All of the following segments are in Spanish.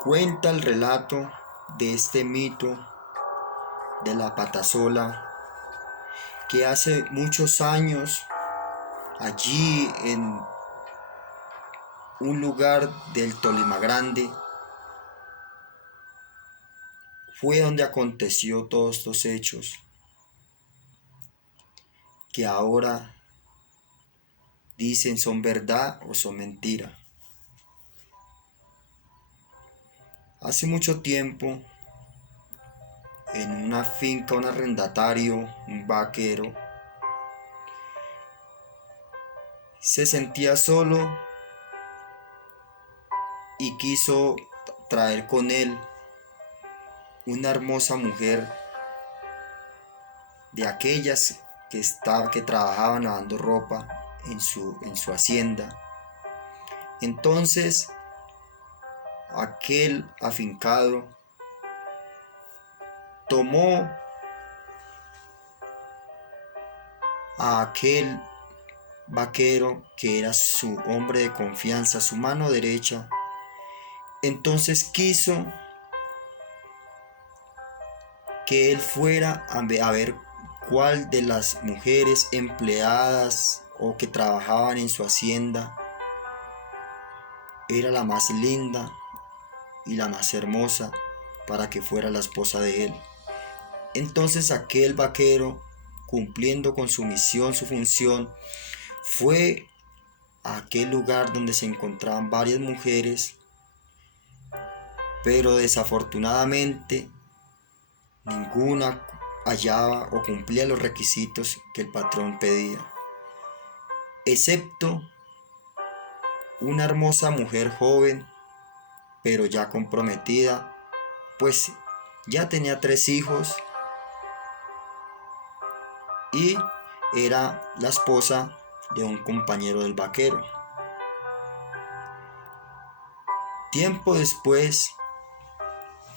Cuenta el relato de este mito de la patasola que hace muchos años allí en un lugar del Tolima Grande fue donde aconteció todos estos hechos que ahora dicen son verdad o son mentira. Hace mucho tiempo, en una finca, un arrendatario, un vaquero, se sentía solo y quiso traer con él una hermosa mujer de aquellas que trabajaban lavando ropa en su hacienda. Entonces, aquel afincado tomó a aquel vaquero que era su hombre de confianza, su mano derecha. Entonces quiso que él fuera a ver cuál de las mujeres empleadas o que trabajaban en su hacienda era la más linda y la más hermosa para que fuera la esposa de él. Entonces aquel vaquero, cumpliendo con su misión, su función, fue a aquel lugar donde se encontraban varias mujeres, pero desafortunadamente ninguna hallaba o cumplía los requisitos que el patrón pedía, excepto una hermosa mujer joven, pero ya comprometida, pues ya tenía 3 hijos y era la esposa de un compañero del vaquero. Tiempo después,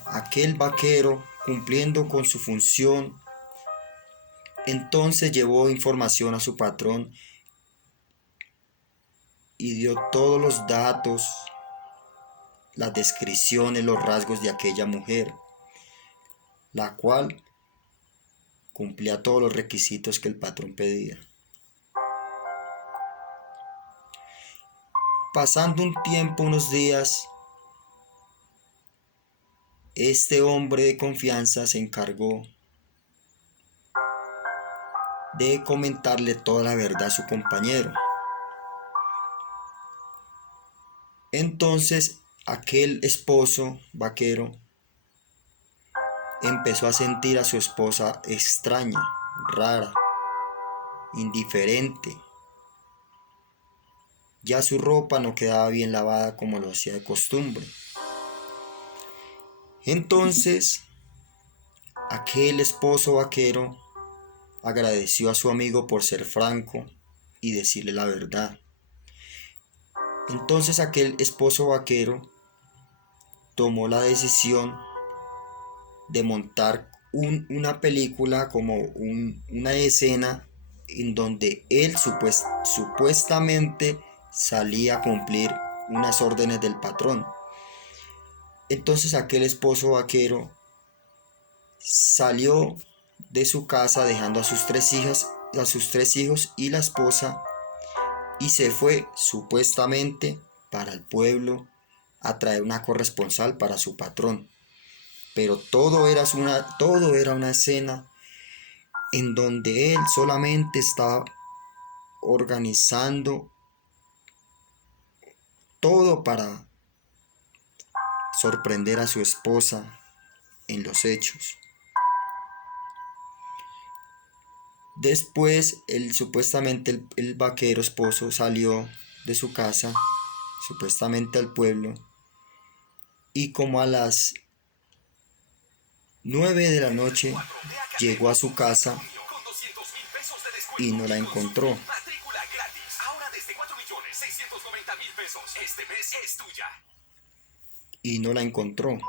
aquel vaquero, cumpliendo con su función, entonces llevó información a su patrón y dio todos los datos, las descripciones, los rasgos de aquella mujer, la cual cumplía todos los requisitos que el patrón pedía. Pasando un tiempo, unos días, este hombre de confianza se encargó de comentarle toda la verdad a su compañero. Entonces aquel esposo vaquero empezó a sentir a su esposa extraña, rara, indiferente. Ya su ropa no quedaba bien lavada como lo hacía de costumbre. Entonces aquel esposo vaquero agradeció a su amigo por ser franco y decirle la verdad. Entonces aquel esposo vaquero tomó la decisión de montar una película, como una escena en donde él supuestamente salía a cumplir unas órdenes del patrón. Entonces aquel esposo vaquero salió de su casa dejando a sus 3 hijos y la esposa, y se fue supuestamente para el pueblo a traer una corresponsal para su patrón. Pero todo era una escena en donde él solamente estaba organizando todo para sorprender a su esposa en los hechos. Después, supuestamente el vaquero esposo salió de su casa, supuestamente al pueblo, y como a las 9 de la noche llegó a su casa y no la encontró. Y no la encontró.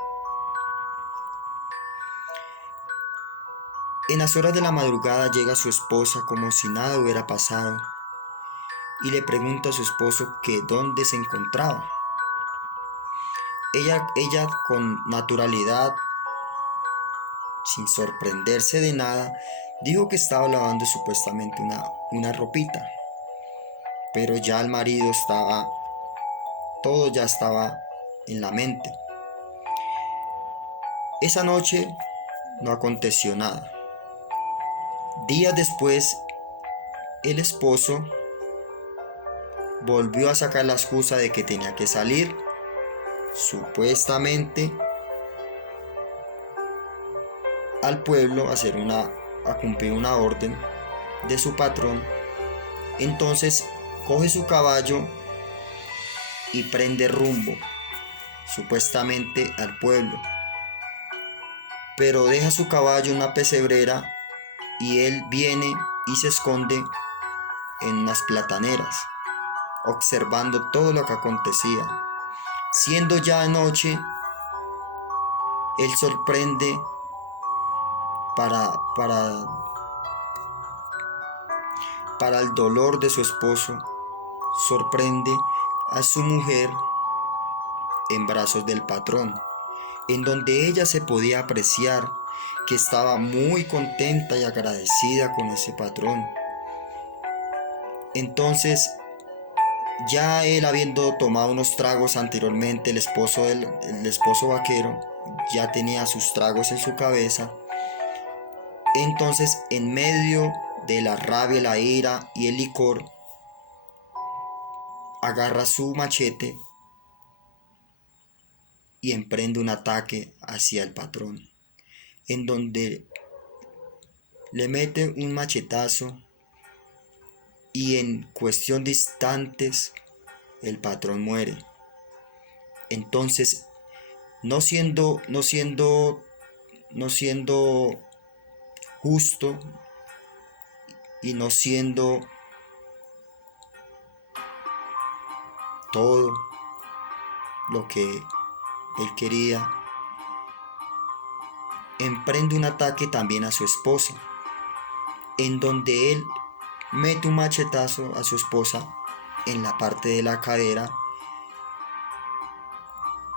En las horas de la madrugada llega su esposa como si nada hubiera pasado y le pregunta a su esposo que dónde se encontraba. ella con naturalidad, sin sorprenderse de nada, dijo que estaba lavando supuestamente una ropita. Pero ya el marido todo ya estaba en la mente. Esa noche no aconteció nada. Días después, el esposo volvió a sacar la excusa de que tenía que salir, supuestamente, al pueblo a cumplir una orden de su patrón. Entonces coge su caballo y prende rumbo, supuestamente al pueblo. Pero deja su caballo en una pesebrera y él viene y se esconde en unas plataneras, observando todo lo que acontecía. Siendo ya de noche, él sorprende para, para, para el dolor de su esposo, sorprende a su mujer en brazos del patrón, en donde ella se podía apreciar que estaba muy contenta y agradecida con ese patrón. Entonces, ya él habiendo tomado unos tragos anteriormente, el esposo vaquero ya tenía sus tragos en su cabeza. Entonces, en medio de la rabia, la ira y el licor, agarra su machete y emprende un ataque hacia el patrón, en donde le mete un machetazo y en cuestión de instantes el patrón muere. Entonces, no siendo justo y no siendo todo lo que él quería, emprende un ataque también a su esposa, en donde él mete un machetazo a su esposa en la parte de la cadera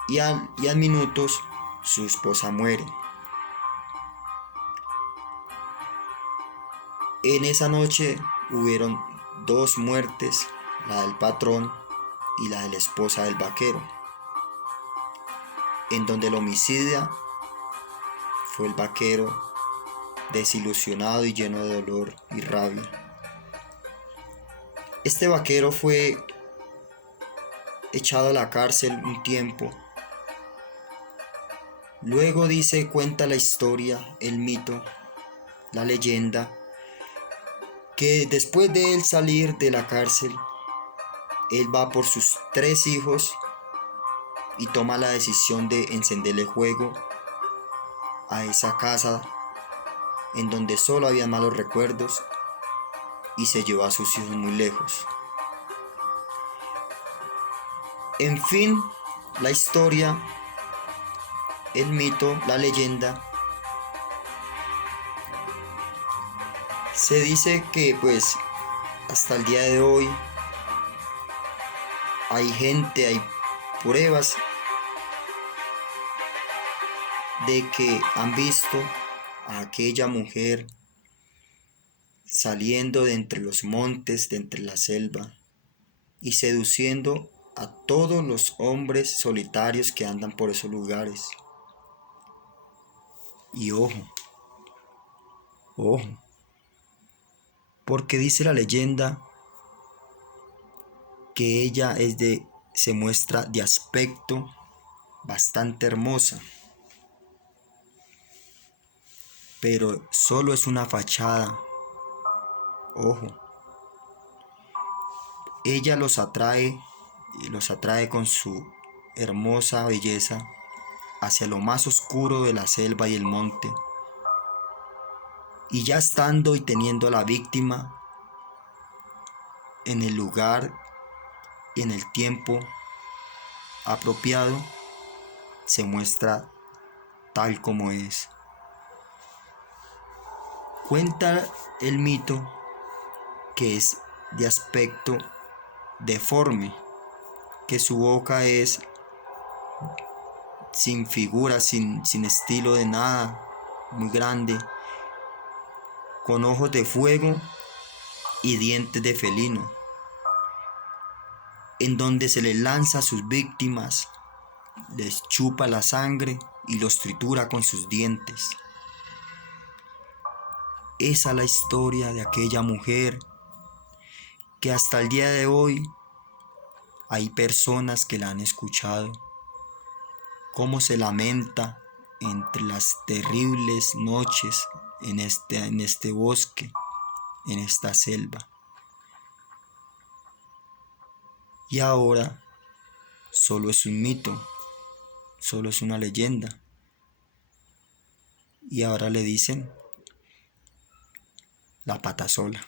y al minutos su esposa muere. En esa noche hubieron dos muertes, la del patrón y la de la esposa del vaquero, en donde el homicida fue el vaquero, desilusionado y lleno de dolor y rabia. Este vaquero fue echado a la cárcel un tiempo. Luego cuenta la historia, el mito, la leyenda, que después de él salir de la cárcel, él va por sus 3 hijos y toma la decisión de encenderle fuego a esa casa en donde solo había malos recuerdos y se llevó a sus hijos muy lejos. En fin, la historia, el mito, la leyenda, se dice que pues hasta el día de hoy hay pruebas de que han visto a aquella mujer saliendo de entre los montes, de entre la selva, y seduciendo a todos los hombres solitarios que andan por esos lugares. Y ojo, porque dice la leyenda que ella se muestra de aspecto bastante hermosa, pero solo es una fachada. Ojo, ella los atrae con su hermosa belleza hacia lo más oscuro de la selva y el monte, y ya estando y teniendo a la víctima en el lugar y en el tiempo apropiado, se muestra tal como es. Cuenta el mito que es de aspecto deforme, que su boca es sin figura, sin estilo de nada, muy grande, con ojos de fuego y dientes de felino, en donde se les lanza a sus víctimas, les chupa la sangre y los tritura con sus dientes. Esa es la historia de aquella mujer que hasta el día de hoy hay personas que la han escuchado, cómo se lamenta entre las terribles noches en este bosque, en esta selva. Y ahora solo es un mito, solo es una leyenda. Y ahora le dicen la pata sola.